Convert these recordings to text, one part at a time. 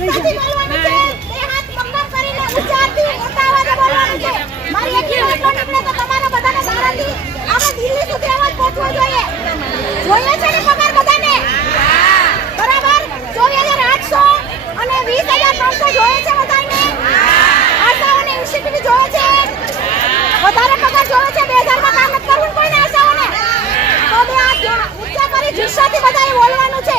એકતાથી બોલવાનું છે. બે હાથ પકડ કરીને ઊંચાથી મોટા અવાજે બોલવાનું છે. મારી એકલી વાત ન નીકળે તો તમારા બધાને બહારથી આપણે દિલ્હી સુધી અવાજ પહોંચવો જોઈએ. જોઈએ છે ને પગાર બધાને? બરાબર? 24,800 અને 20,300 જોઈએ છે બધાને? આશાઓને ઇન્સ્ટિટ્યૂટ જોઈએ છે? વધારે પગાર જોઈએ છે? 2000 માં કામ નથી કરવું કોઈને આશાઓને? તો બે હાથ ઊંચા કરી જુસ્સાથી બધાએ બોલવાનું છે.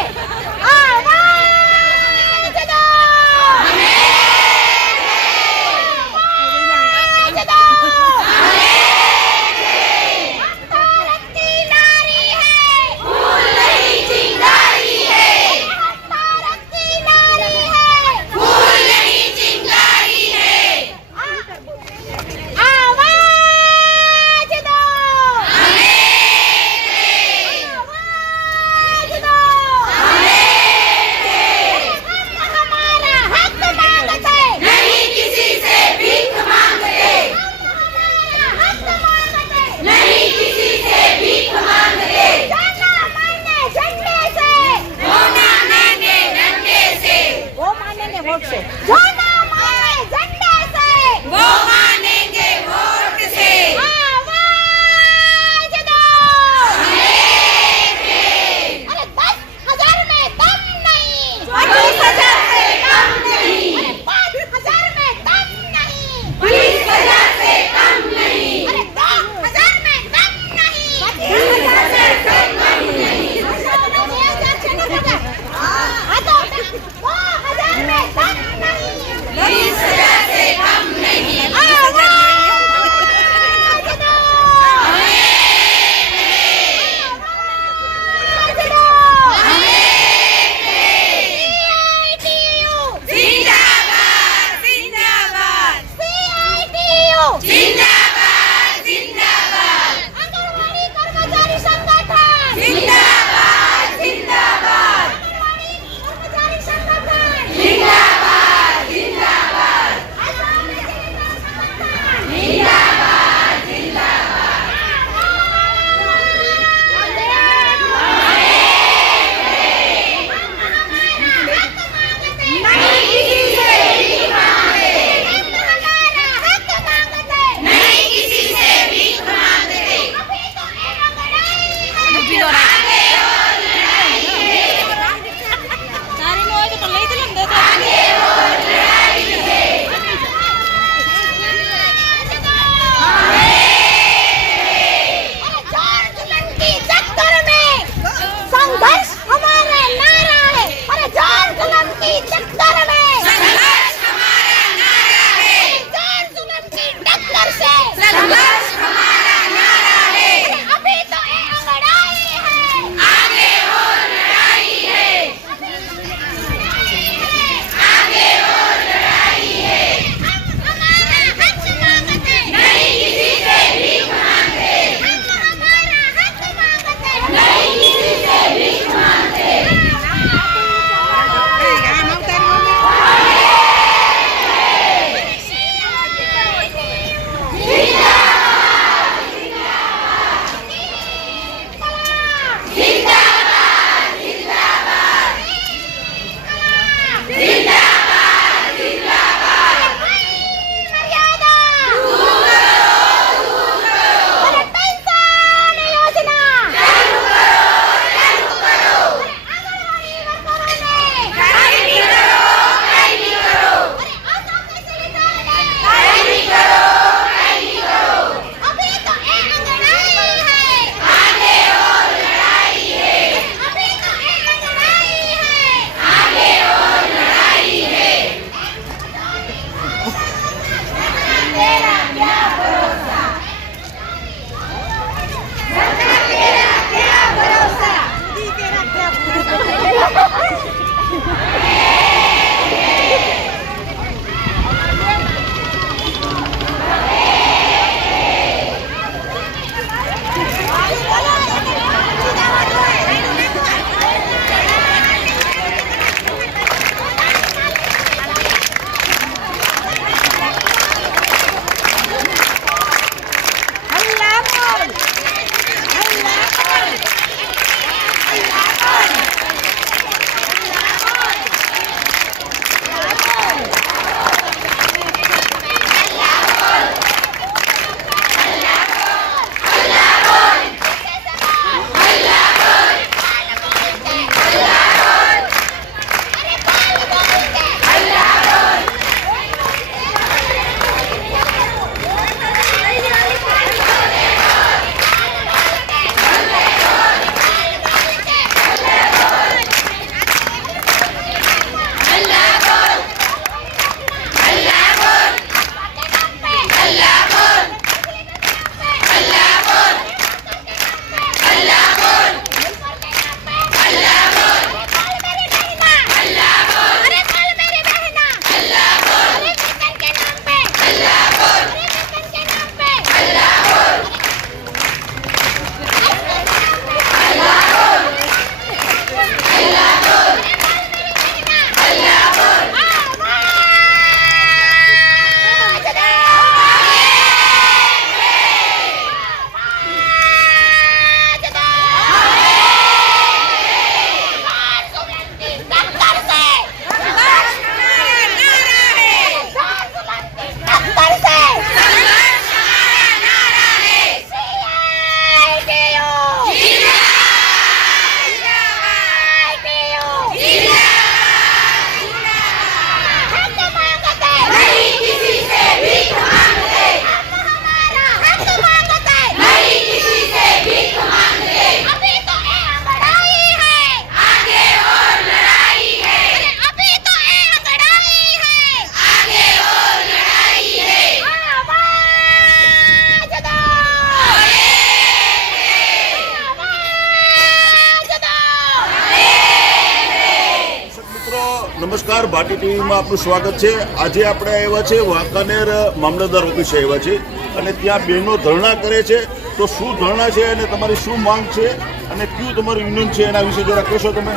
નમસ્કાર, ભાટી ટીવીમાં આપનું સ્વાગત છે. આજે આપણે આવ્યા છે વાંકાનેર મામલતદાર ઓફિસે આવ્યા છે અને ત્યાં બહેનો ધરણા કરે છે. તો શું ધરણા છે અને તમારી શું માંગ છે અને કયું તમારું યુનિયન છે એના વિશે જરા કહેશો તમે?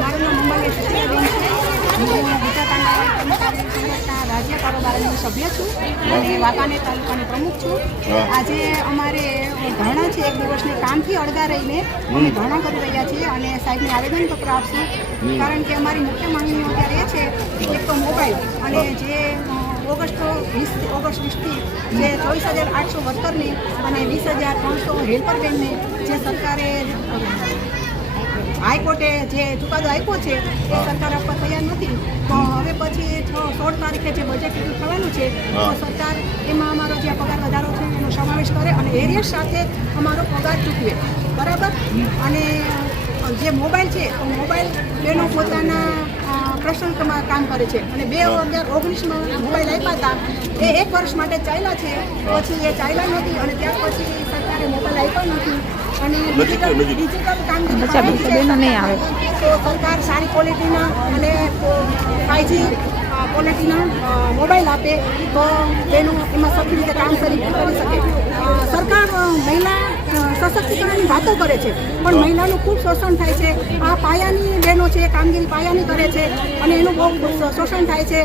મારું નામ મુંબઈ સુપ્રિયાબેન છે. હું રાજ્ય કારોબારની સભ્ય છું અને વાંકાનેર તાલુકાની પ્રમુખ છું. આજે અમારે ધરણા છે, એક દિવસની કામથી અળગા રહીને અમે ધરણા કરી રહ્યા છીએ અને સાહેબને આવેદનપત્ર આપશું. કારણ કે અમારી મુખ્ય માંગણીઓ અત્યારે એ છે, એક તો મોબાઈલ અને જે ઓગસ્ટ 20થી જે 24,800 વર્કરને અને 20,300 હેલ્પરબેનને જે સરકારે હાઈકોર્ટે જે ચુકાદો આપ્યો છે એ સરકાર આપવા તૈયાર નથી. તો હવે પછી 16 તારીખે જે બજેટ રિવ્યુ થવાનું છે તો સરકાર એમાં અમારો જે પગાર વધારો છે એનો સમાવેશ કરે અને એરિયસ સાથે અમારો પગાર ચૂકવે, બરાબર. અને જે મોબાઈલ છે તો મોબાઈલ બેનો પોતાના પર્સનલ કામ કરે છે અને 2019માં મોબાઈલ આપ્યા હતા એ 1 વર્ષ માટે ચાલ્યા છે, પછી એ ચાલ્યા નથી અને ત્યાર પછી સરકારે મોબાઈલ આપ્યા નથી અને ડિજિટલ કામગીરી નહીં આવે તો સરકાર સારી ક્વોલિટીના અને 5G ક્વોલિટીના મોબાઈલ આપે તો તેનું એમાં સરખી રીતે કામ કરી શકે. સરકાર મહિલા સશક્તિકરણની વાતો કરે છે પણ મહિલાનું ખૂબ શોષણ થાય છે. આ પાયાની બહેનો છે, કામગીરી પાયાની કરે છે અને એનું બહુ શોષણ થાય છે.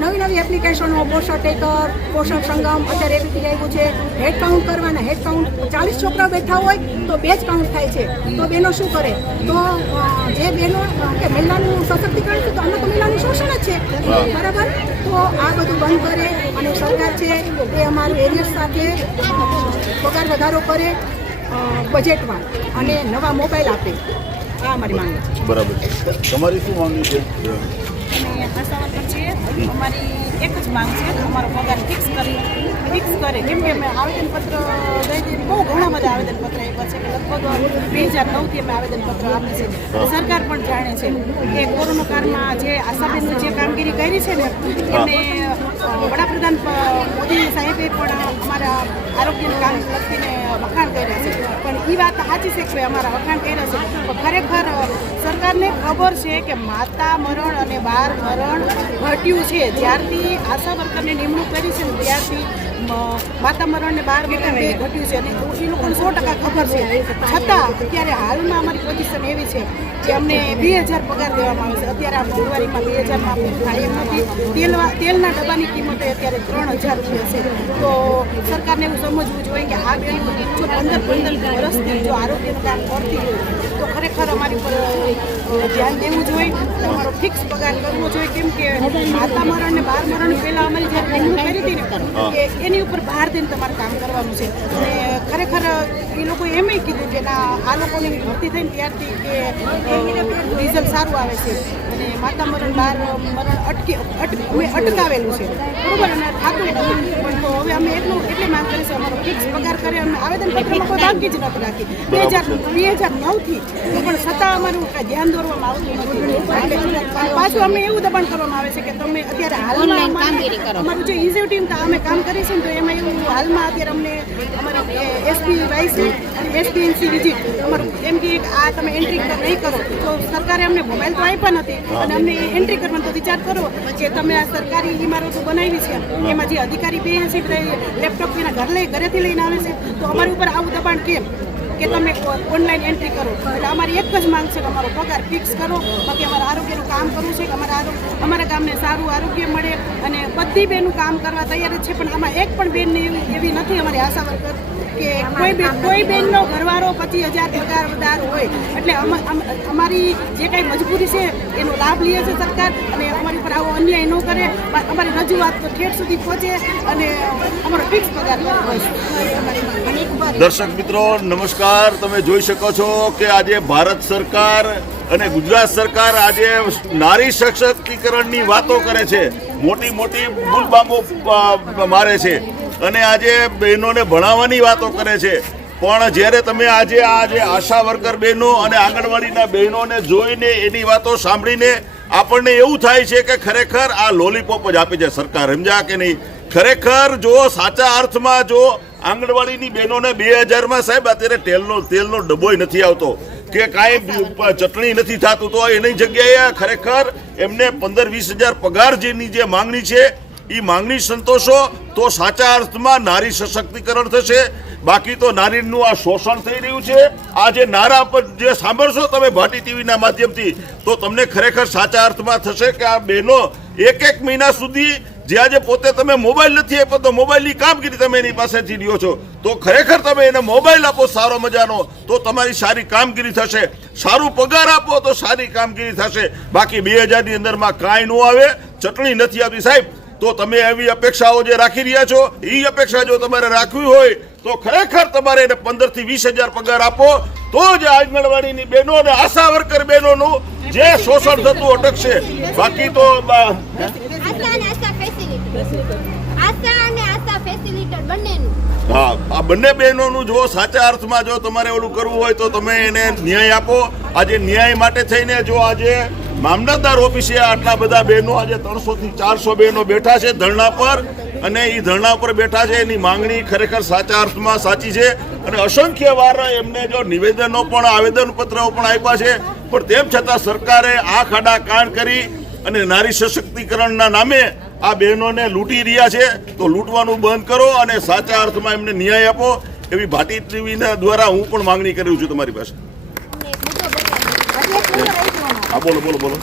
નવી એપ્લિકેશનો, પોષણ ટેકર, પોષણ સંગમ, અત્યારે એવી આવ્યું છે. હેડ કાઉન્ટ કરવાના, હેડ કાઉન્ટ 40 છોકરાઓ બેઠા હોય તો 2 જ કાઉન્ટ થાય છે. તો બહેનો શું કરે? તો જે બહેનો કે મહિલાનું સશક્તિકરણ છે તો આમાં તો મહિલાનું શોષણ જ છે, બરાબર. તો આ બધું બંધ કરે અને સરકાર છે એ અમારું એરિયસ સાથે પગાર વધારો કરે બજેટમાં અને નવા મોબાઈલ આપે. આ અમારી માંગ છે. બરાબર. તમારી શું માંગણી છે? અમે આશા વર્કર છીએ. અમારી એક જ માંગ છે કે અમારો પગાર ફિક્સ કરે. કેમ કે અમે આવેદનપત્ર દઈ બહુ ઘણા બધા આવેદનપત્ર આપ્યા છે કે લગભગ 2009થી અમે આવેદનપત્ર આપીએ છીએ. સરકાર પણ જાણે છે કે કોરોના કાળમાં જે આશાબેનની જે કામગીરી કરી છે ને એમને વડાપ્રધાન મોદી સાહેબે પણ અમારા આરોગ્યનું કામ લગતીને વખાણ કર્યા છે. પણ એ વાત સાચી છે કે અમારા વખાણ કર્યા છે પણ ખરેખર સરકારને ખબર છે કે માતા મરણ અને બાળ મરણ ઘટ્યું છે. જ્યારથી આશા વર્કરની નિમણૂક કરી છે ને ત્યારથી માતા મરણ ને બાળ મરણ ઘટ્યું છે અને એ લોકોને 100% ખબર છે. છતાં અત્યારે હાલમાં અમારી પોઝિશન એવી છે કે અમને 2,000 પગાર દેવામાં આવે છે. અત્યારે આ મોંઘવારીમાં 2,000માં થાય એમ નથી. તેલના ડબ્બાની કિંમત અત્યારે 3,000 રૂપિયા છે. તો સરકારને એવું સમજવું જોઈએ કે આ બેન જો 15 વર્ષથી જો આરોગ્યનું કામ કરતી હોય તો ખરેખર અમારી પર ધ્યાન દેવું જોઈએ. અમારો ફિક્સ પગાર કરવો જોઈએ. કેમ કે માતા મરણ ને બાળ મરણ પહેલાં અમારી જ્યારે નિમણૂક કરી હતી ને કે એની ઉપર બહાર દઈને તમારે કામ કરવાનું છે. અને ખરેખર એ લોકોએ એમ કીધું કે ના આ લોકોની ભરતી થઈને ત્યારથી કે રિઝલ્ટ સારું આવે છે અને માતા મરણ બાળ મરણ અમે અટકાવેલું છે, બરાબર. અને થાતું નથી. પણ તો હવે અમે એટલી માંગ કરીશું અમારો ફિક્સ પગાર કરે. અમે આવેદનપત્રમાં કોઈ બાકી જ નથી રાખી 2009થી પણ છતાં અમારું કાંઈ ધ્યાન દોરવામાં આવતું નથી. પાછું અમે એવું દબાણ કરવામાં આવે છે કે તમે અત્યારે હાલમાં અમારું જે ઇન્સેન્ટિવ અમે કામ કરીશું તો એમાં એવું હાલમાં અત્યારે અમને અમારી એસપી વાયસી અને એસપીએનસી વિઝિટ અમારું એમ કે આ તમે એન્ટ્રી નહીં કરો તો સરકારે અમને મોબાઈલ તો આપ્યા નથી અને અમને એન્ટ્રી કરવાનો તો વિચાર કરો કે તમે આ સરકારી ઇમારતો બનાવી છે એમાં જે અધિકારી બે છે લેપટોપ એના ઘરેથી લઈને આવે છે તો અમારી ઉપર આવું દબાણ કેમ કે તમે ઓનલાઈન એન્ટ્રી કરો? એટલે અમારી એક જ માંગ છે કે અમારો પગાર ફિક્સ કરો. બાકી અમારા આરોગ્યનું કામ કરવું છે કે અમારા ગામને સારું આરોગ્ય મળે અને બધી બેનું કામ કરવા તૈયાર જ છે. પણ આમાં એક પણ બેનને એવી નથી અમારી આશા વર્કર કે કોઈ બેનનો ઘરવાળો 25,000 પગાર વધારો હોય. એટલે અમારી જે કાંઈ મજબૂરી છે એનો લાભ લે છે સરકાર અને અમારી ઉપર આવો અન્યાય ન કરે. અમારી રજૂઆત તો ઠેઠ સુધી પહોંચે અને અમારો ફિક્સ પગાર હોય. દર્શક મિત્રો નમસ્કાર. તમે જોઈ શકો છો કે આજે ભારત સરકાર અને ગુજરાત સરકાર આજે નારી સશક્તિકરણની વાતો કરે છે, મોટી મોટી બૂલબાંબો મારે છે અને આજે બહેનોને ભણાવવાની વાતો કરે છે. પણ જ્યારે તમે આજે આશા વર્કર બહેનો અને આંગણવાડીના બહેનોને જોઈને એની વાતો સાંભળીને આપણને એવું થાય છે કે ખરેખર આ લોલીપોપ જ આપી છે સરકાર. સમજ્યા કે નહીં? ખરેખર જો સાચા અર્થમાં જો આંગણવાડીની બહેનોને 2000માં સાહેબ અત્યારે તેલનો ડબ્બોય નથી આવતો. કે કાંઈ ચટણી નથી થતું, તો એની જગ્યાએ ખરેખર એમને 15-20 હજાર પગાર જેની જે માંગણી છે એ માંગણી સંતોષો તો સાચા અર્થમાં નારી સશક્તિકરણ થશે. બાકી તો નારીનું આ શોષણ થઈ રહ્યું છે. આ જે નારા પર જે સાંભળશો તમે ભાટી ટીવીના માધ્યમથી, તો તમને ખરેખર સાચા અર્થમાં થશે કે આ બહેનો એક મહિના સુધી જે આજે પોતે તમે મોબાઈલ નથી આપ્યો તો મોબાઈલની કામગીરી તમે એની પાસેથી લ્યો છો, તો ખરેખર તમે એને મોબાઈલ આપો સારો મજાનો તો તમારી સારી કામગીરી થશે. સારું પગાર આપો તો સારી કામગીરી થશે. બાકી 2000ની અંદરમાં કાંઈ ન આવે, ચટણી નથી આવતી સાહેબ, તો તમે એવી અપેક્ષાઓ જે રાખી રહ્યા છો એ અપેક્ષા જો તમારે રાખવી હોય તો ખરેખર તમારે એને 15 થી 20 હજાર પગાર આપો, તો જ આંગણવાડીની બહેનો અને આશા વર્કર બહેનોનું જે શોષણ થતું અટકશે. બાકી તો હા, આ બંને બહેનોનું જો સાચા અર્થમાં જો તમારે ઓલું કરવું હોય તો તમે એને ન્યાય આપો. આજે ન્યાય માટે થઈને જો આજે મામલતદાર ઓફિસે આટલા બધા બહેનો આજે 300 થી 400 બહેનો બેઠા છે ધરણા પર, અને એ ધરણા પર બેઠા છે એની માંગણી ખરેખર સાચા અર્થમાં સાચી છે. અને અસંખ્ય વાર એમને જો નિવેદનો પણ આવેદનપત્રો પણ આપ્યા છે, પણ તેમ છતાં સરકારે આ ખાડા કાન કરી અને નારી સશક્તિકરણના નામે આ બહેનોને લૂંટી રહ્યા છે. તો લૂંટવાનું બંધ કરો અને સાચા અર્થમાં એમને ન્યાય આપો, એવી ભાટી ટીવીના દ્વારા હું પણ માંગણી કરું છું તમારી પાસે. હા, બોલો બોલો બોલો.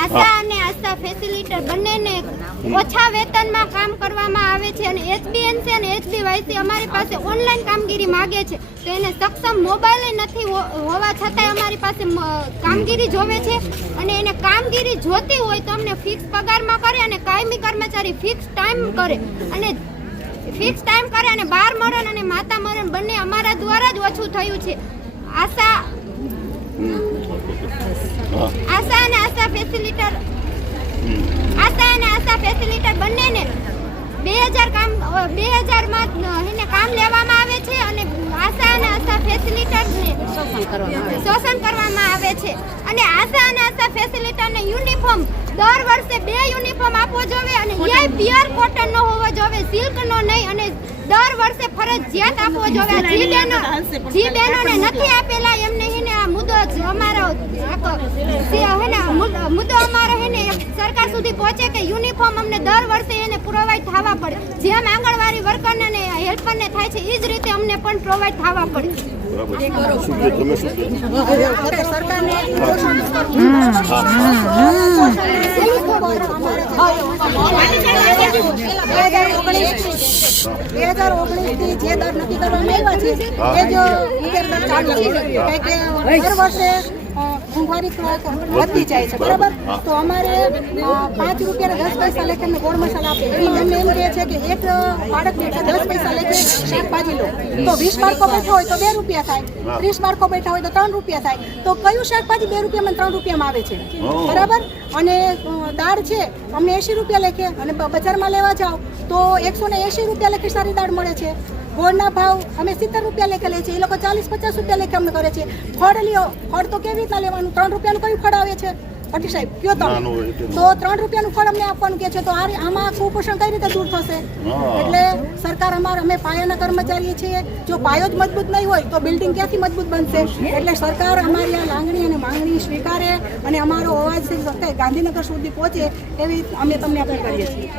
આશા અને આશા ફેસિલિટર બંનેને ઓછા વેતનમાં કામ કરવામાં આવે છે, અને HBNC અને HBYC અમારી પાસે ઓનલાઈન કામગીરી માગે છે, તો એને સક્ષમ મોબાઈલ નથી હોવા છતાં અમારી પાસે કામગીરી જોવે છે. અને એને કામગીરી જોતી હોય તો અમને ફિક્સ પગારમાં કરે, અને કાયમી કર્મચારી ફિક્સ ટાઈમ કરે, અને ફિક્સ ટાઈમ કરે, અને બાર મરણ અને માતા મરણ બંને અમારા દ્વારા જ ઓછું થયું છે. આશા અને આશા ફેસિલિટર બંનેને 2000 માં એને કામ લેવામાં આવે છે, અને આશા અને આશા ફેસિલિટરને શોષણ કરવામાં આવે છે. અને આશા અને આશા ફેસિલિટરને યુનિફોર્મ દર વર્ષે 2 યુનિફોર્મ આપવો જોઈએ, અને એ પ્યોર કોટન નો હોવો જોઈએ, સિલ્ક નો નહીં, અને દર વર્ષે ફરજિયાત આપવો જોઈએ. જે બહેનોને નથી આપેલા એમને હેને આ મુદ્દો અમારો મુદ્દો અમારો હેને સરકાર સુધી પહોંચે કે યુનિફોર્મ અમને દર વર્ષે એને પ્રોવાઈડ થવા પડે. જેમ આંગણવાડી વર્કરને અને હેલ્પરને થાય છે એ જ રીતે અમને પણ પ્રોવાઈડ થવા પડે. જે દર નક્કી કરવામાં આવ્યા છે એ જ ચાલુ છે. દર વર્ષે મોંઘવારી વધતી જાય છે, બરાબર. તો અમારે 5 રૂપિયા 10 પૈસા લેખે ગોળ મસાલા આપે, એમને એમ કહે છે કે એક બાળકને 10 પૈસા લેખે શાકભાજી લો, તો 20 બાળકો બેઠા હોય તો 2 રૂપિયા થાય, 30 બાળકો બેઠા હોય તો 3 રૂપિયા થાય. તો કયું શાકભાજી 2 રૂપિયામાં 3 રૂપિયામાં આવે છે, બરાબર. અને દાળ છે અમને 80 રૂપિયા લેખે, અને બજારમાં લેવા જાઓ તો 180 રૂપિયા લેખે સારી દાળ મળે છે. ગોળના ભાવ અમે 70 રૂપિયા લેખે લે છે, એ લોકો 40-50 રૂપિયા લેખે અમને કરે છે. ફળ લ્યો, ફળ તો કેવી રીતના લેવાનું? 3 રૂપિયાનું કયું ફળ આવે છે પાટી સાહેબ, કયો તમે? તો 3 રૂપિયાનું ફળ અમને આપવાનું કે છે, તો આમાં કુપોષણ કઈ રીતે દૂર થશે? એટલે સરકાર અમે પાયાના કર્મચારી છીએ, જો પાયો જ મજબૂત નહીં હોય તો બિલ્ડિંગ ક્યાંથી મજબૂત બનશે? એટલે સરકાર અમારી આ લાગણી અને માંગણી સ્વીકારે અને અમારો અવાજ ગાંધીનગર સુધી પહોંચે એવી અમે તમને અપીલ કરીએ છીએ.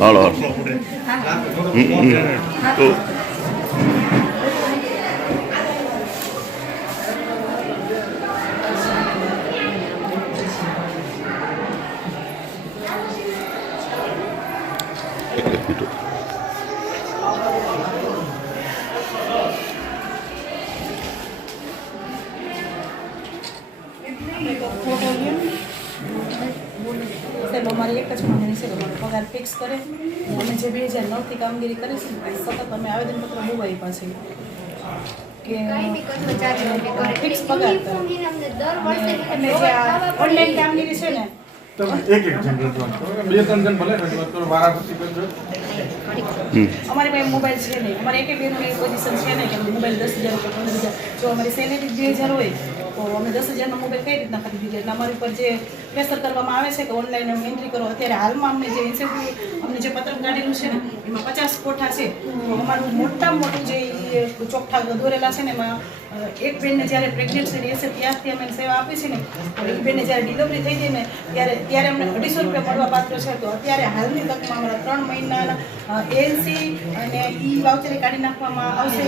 હાલો તો આપણે તો ફોટો લઈએ ને. સાહેબ અમારી એક જ માંગણી છે કે અમારો પગાર ફિક્સ કરે. અમે જે 2009થી કામગીરી કરીશું ને સતત અમે આવેદનપત્ર બહુ આપ્યા છે કે ફિક્સ પગાર કરે. અને જે ઓનલાઈન કામગીરી છે ને તમે એક જણ રજૂઆત કરો, 2-3 જણ ભલે રજૂઆત કરો, વારાફરતી કરજો. અમારી પાસે મોબાઈલ છે નહીં, અમારે એક બેનું એવી પોઝિશન છે નહીં કે મોબાઈલ 10,000 રૂપિયા 15,000 જો અમારી સેલેરી 2,000 હોય તો અમે 10,000નો મોબાઈલ કઈ રીતના ખરીદી દઈએ. એટલે અમારી ઉપર જે પ્રેશર કરવામાં આવે છે કે ઓનલાઈન એન્ટ્રી કરો. અત્યારે હાલમાં અમને જે ઇન્સેન્ટિવ અમને જે પત્રક કાઢેલું છે ને એમાં 50 કોઠા છે. તો અમારું મોટામાં મોટું જે ચોખ્ઠા દોરેલા છે ને એમાં એક બેનને જ્યારે પ્રેગ્નન્સી રહેશે ત્યારથી અમે સેવા આપી છે ને એ બેનને જ્યારે ડિલિવરી થઈ જાય ને ત્યારે અમને 250 રૂપિયા મળવા પાત્ર છે. તો અત્યારે હાલની તકમાં અમારા 3 મહિનાના ANC અને ઈ વાઉચર કાઢી નાખવામાં આવશે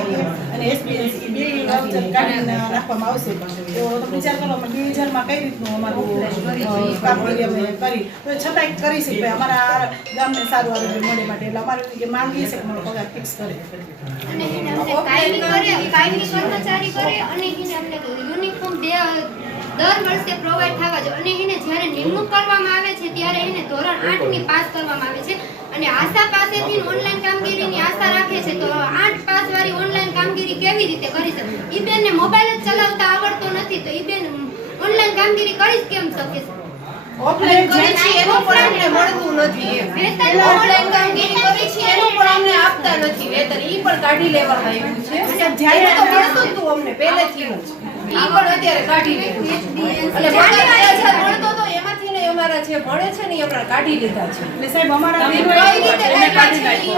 અને SBS બે વાઉચર કાઢી નાખવામાં આવશે. તો તમે વિચાર કરો અમે 2000માં કઈ રીતનું અમારું કામગીરી અમે કરી તો છતાંય કરી છે ભાઈ અમારા ગામને સારું આરોગ્ય મળે માટે. એટલે અમારે એ માંગીએ છે કે અમારો પગાર ફિક્સ કરે. અને એને અમને કાયમી કર્મચારી કરે અને એને અમને યુનિફોર્મ દર વર્ષે પ્રોવાઈડ થવા જોઈએ. અને એને જ્યારે નિમણૂક કરવામાં આવે છે ત્યારે એને ધોરણ 8ની પાસ કરવામાં આવે છે. અને આશા પાસેથી ઓનલાઈન કામગીરીની આશા રાખે છે. તો 8 પાસ વાળી ઓનલાઈન કામગીરી કેવી રીતે કરી શકે? ઈ બેનને મોબાઈલ જ ચલાવતા આવડતો નથી તો ઈ બેન ઓનલાઈન કામગીરી કરી જ કેમ શકે? ઓફલાઈન જે છે એનું પણ અમને મળતું નથી. પેલા ઓનલાઈન કામગીરી કરી છે એનું પણ અમને આપતા નથી વેતન. ઈ પણ કાઢી લેવામાં આવ્યું છે. જ્યારે તો મળતું હતું અમને પહેલેથી જ. ઈ પણ અત્યારે કાઢી લીધું છે. એટલે 20,000 મળતો તો એમાંથી ને અમારા જે મળે છે ને એ આપણે કાઢી લીધા છે. એટલે સાહેબ અમારા કઈ રીતે કાઢ્યા છે ઈ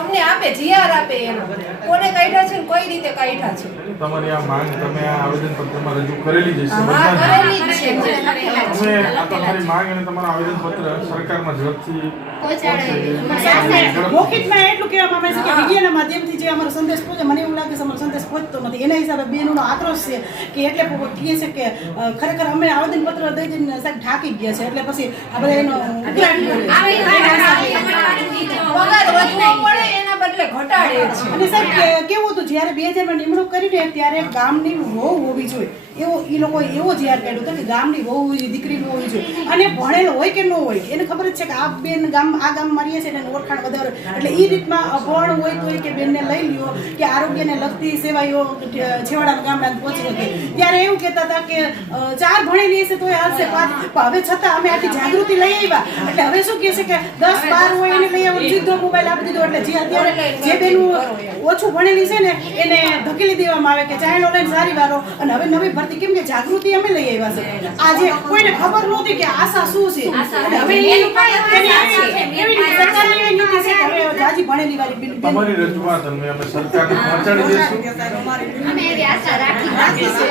અમને આપે જીઆર આપે એનો. કોને કાઢ્યા છે ને કઈ રીતે કાઢ્યા છે. તમારી આ માંગ તમે આ આવેદનપત્રમાં રજૂ કરેલી જ હશે. હા કરેલી જ છે. હવે આ તમારી માંગ અને તમારું આવેદનપત્ર સરકારમાં ઝડપથી મૌખિકમાં એટલું કહેવામાં આવે છે કે મીડિયાના માધ્યમથી જે અમારો સંદેશ પહોંચે મને એવું લાગે છે અમારો સંદેશ પહોંચતો નથી. એના હિસાબે બેનોનો આક્રોશ છે કે એટલે કહે છે કે ખરેખર અમે આવેદનપત્ર દઈ દઈને સાહેબ ઢાંકી ગયા છે. એટલે પછી આ બધા એનો ઉઘરાટ પગાર વધવો પડે એના બદલે ઘટાડે છે. અને સાહેબ કેવું હતું જ્યારે 2000માં નિમણૂક કરીને ત્યારે ગામની વહુ હોવી જોઈએ એવો એ લોકો એવો જીઆર કાઢ્યો હતો કે ગામની વહુ હોવી જોઈએ, દીકરી હોવી જોઈએ. અને ભણેલો હોય કે ન હોય એને ખબર જ છે કે આ બેન આ ગામ મારીએ છે એને ઓળખાણ વધારે. એટલે એ રીતમાં અભણ હોય તો કે બેનને લઈ લ્યો કે આરોગ્યને લગતી સેવાઓ છેવાડાના ગામડા પહોંચી શકે. ત્યારે એવું કહેતા હતા કે 4 ભણેલી હશે તો એ હાલશે 5. પણ હવે છતાં અમે આટલી જાગૃતિ લઈ આવ્યા એટલે હવે શું કહે છે કે 10-12 હોય એને લઈ આવ્યો સીધો મોબાઈલ આપી દીધો. એટલે જે અત્યારે જે બેનું ઓછું ભણેલી છે ને એને ધકેલી દેવામાં આવે કે ચાઇલ્ડ ઓનલાઈન સારી વારો. અને હવે નવી ભરતી કેમ કે જાગૃતિ અમે લઈ આવ્યા છે. આજે કોઈને ખબર નહોતી કે આશા શું છે. અને હવે એવી સરકારની એવી નીતિ છે કે હવે જાજી ભણેલી વાળી બેન તમારી રજૂઆત અમે સરકારને પહોંચાડી દઈશું. અમે એવી આશા રાખી છે.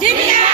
जिंदाबाद